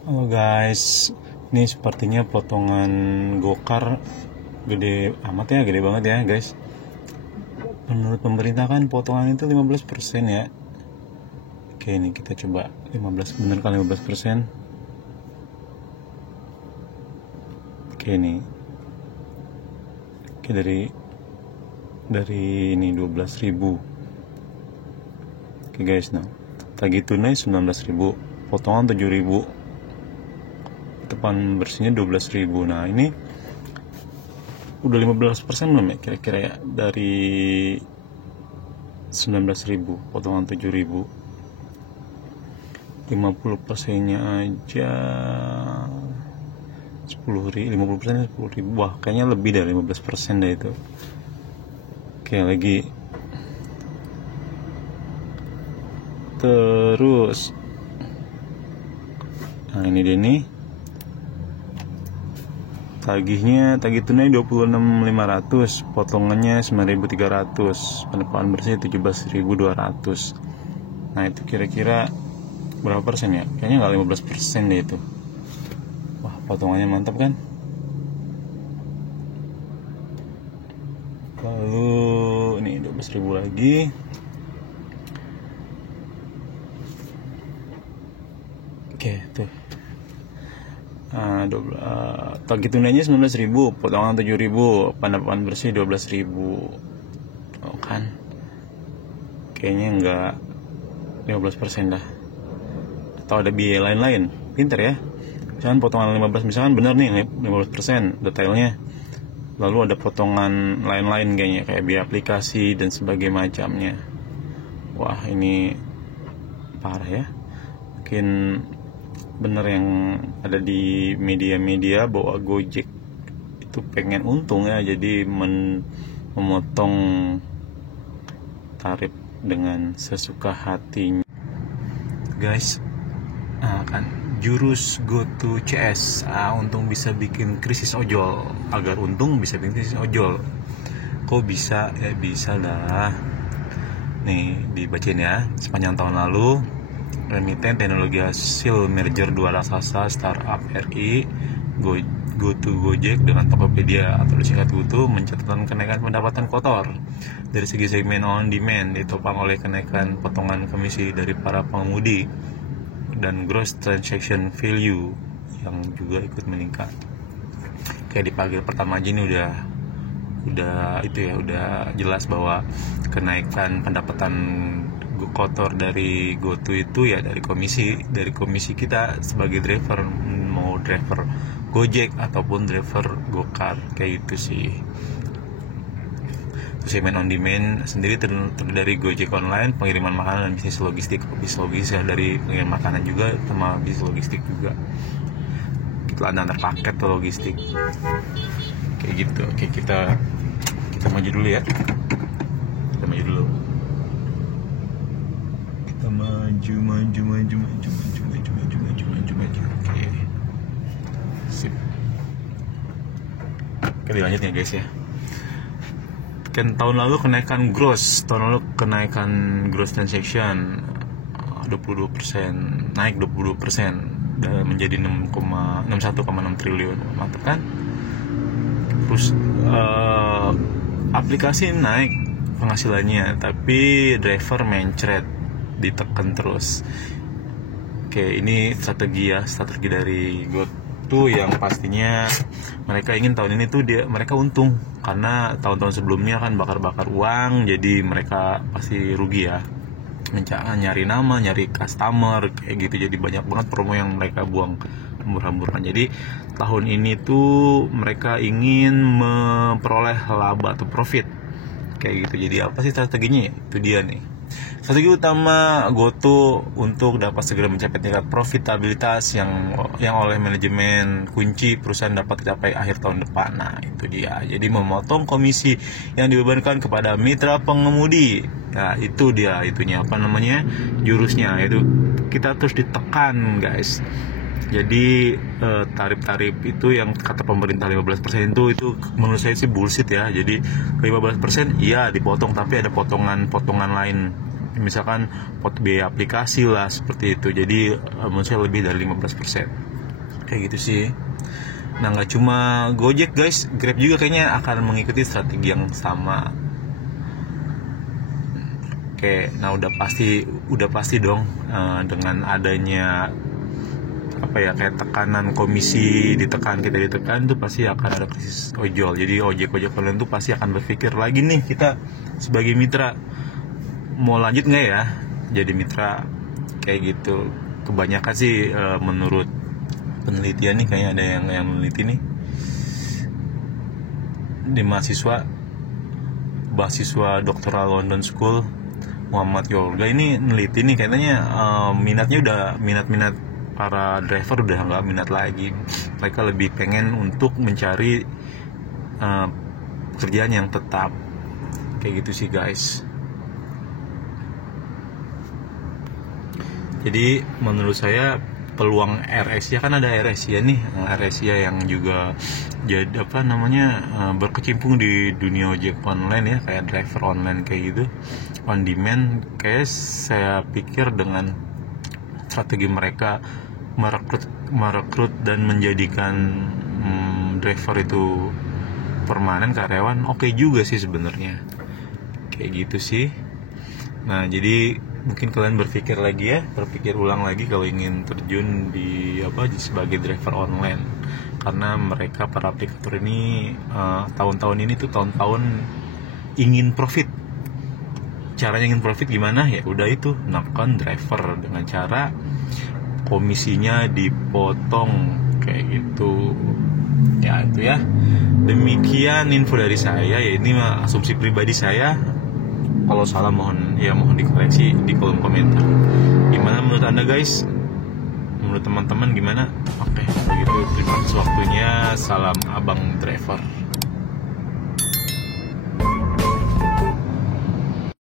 Halo guys, ini sepertinya potongan Gokar gede amat ya, gede banget ya guys. Menurut pemerintah kan potongan itu 15% ya. Oke, ini kita coba 15, bener kan 15%? Oke, ini. Oke, dari ini 12.000. Oke guys, nah. Tagih tunai 19.000, potongan 7.000. Tepan bersihnya 12.000. Nah ini udah 15% belum ya kira-kira ya dari 19.000 potongan 7.000. 50%-nya aja 10.000, 50% 10.000. Wah, kayaknya lebih dari 15% deh itu. Oke, lagi terus, nah ini dia nih, tagih tunai 26.500, potongannya 9.300, pendapat bersih 17.200. Nah itu kira-kira berapa persen ya? Kayaknya nggak 15% deh itu. Wah, potongannya mantap kan? Lalu ini 12.000 lagi. Oke, tuh. Tagih tunainya 19.000, potongan 7.000, pendapat bersih 12.000. Oh, kan? Kayaknya enggak 15% dah. Atau ada biaya lain-lain. Pinter ya. Misalkan potongan 15, misalkan benar nih 15% detailnya. Lalu ada potongan lain-lain kayaknya, kayak biaya aplikasi dan sebagainya macamnya. Wah, ini parah ya. Mungkin bener yang ada di media-media bahwa Gojek itu pengen untung ya, jadi memotong tarif dengan sesuka hatinya guys. Kan jurus GoTo CS, untung bisa bikin krisis ojol. Agar untung bisa bikin krisis ojol. Kok bisa? Ya bisa lah. Nih dibacain ya. Sepanjang tahun lalu, remiten teknologi hasil merger dua raksasa startup RI, GoTo Gojek dengan Tokopedia atau disingkat GoTo, mencatatkan kenaikan pendapatan kotor. Dari segi segmen on demand ditopang oleh kenaikan potongan komisi dari para pengemudi dan gross transaction value yang juga ikut meningkat. Kayak di pagi pertama aja ini udah itu ya, udah jelas bahwa kenaikan pendapatan kotor dari GoTo itu ya dari komisi kita sebagai driver, mau driver Gojek ataupun driver Gokar, kayak gitu sih. Segmen on demand sendiri terdiri dari Gojek online, pengiriman makanan, dan bisnis logistik ya, dari pengiriman makanan juga sama bisnis logistik juga. Itu ada antar paket atau logistik kayak gitu. Oke, kita maju dulu ya. Kita maju dulu. Maju. Oke. Sip. Oke, dilanjut ya guys ya. Kan tahun lalu kenaikan gross transaction 22%, naik 22% dan menjadi 61,6 triliun. Mantap kan? Terus aplikasi naik penghasilannya, tapi driver mencret, ditekan terus. Oke, ini strategi dari GoTo yang pastinya mereka ingin tahun ini tuh mereka untung, karena tahun-tahun sebelumnya kan bakar-bakar uang, jadi mereka pasti rugi ya, nyari nama, nyari customer kayak gitu, jadi banyak banget promo yang mereka buang hambur-hamburan. Jadi tahun ini tuh mereka ingin memperoleh laba atau profit kayak gitu. Jadi apa sih strateginya? Itu dia nih. Strategi utama GoTo untuk dapat segera mencapai tingkat profitabilitas yang oleh manajemen kunci perusahaan dapat dicapai akhir tahun depan. Nah, itu dia. Jadi memotong komisi yang dibebankan kepada mitra pengemudi. Ya, itu dia jurusnya, itu kita terus ditekan, guys. Jadi tarif-tarif itu yang kata pemerintah 15% itu menurut saya sih bullshit ya. Jadi 15% iya dipotong, tapi ada potongan lain misalkan pot biaya aplikasi lah seperti itu. Jadi menurut saya lebih dari 15%, kayak gitu sih. Nah, nggak cuma Gojek guys, Grab juga kayaknya akan mengikuti strategi yang sama. Oke, nah udah pasti dong dengan adanya kayak tekanan komisi ditekan itu pasti akan ada krisis ojol. Jadi ojek online tuh pasti akan berpikir lagi nih, kita sebagai mitra mau lanjut nggak ya jadi mitra, kayak gitu. Kebanyakan sih menurut penelitian nih, kayaknya ada yang meneliti nih di mahasiswa doktoral London School, Muhammad Yoga ini neliti nih, katanya minat para driver udah nggak minat lagi. Mereka lebih pengen untuk mencari pekerjaan yang tetap, kayak gitu sih guys. Jadi menurut saya peluang AirAsia, kan ada AirAsia nih, AirAsia yang juga jadi berkecimpung di dunia ojek online ya, kayak driver online kayak gitu, on demand. Kayak saya pikir dengan strategi mereka merekrut dan menjadikan driver itu permanen karyawan, oke juga sih sebenarnya, kayak gitu sih. Nah, jadi mungkin kalian berpikir ulang lagi kalau ingin terjun di sebagai driver online, karena mereka para aplikator ini tahun-tahun ingin profit. Caranya ingin profit gimana? Ya udah itu, melakukan driver dengan cara komisinya dipotong, kayak gitu. Ya itu ya. Demikian info dari saya, ya ini asumsi pribadi saya. Kalau salah mohon dikoreksi di kolom komentar. Gimana menurut Anda guys? Menurut teman-teman gimana? Oke, begitu. Terima kasih waktunya. Salam Abang Driver.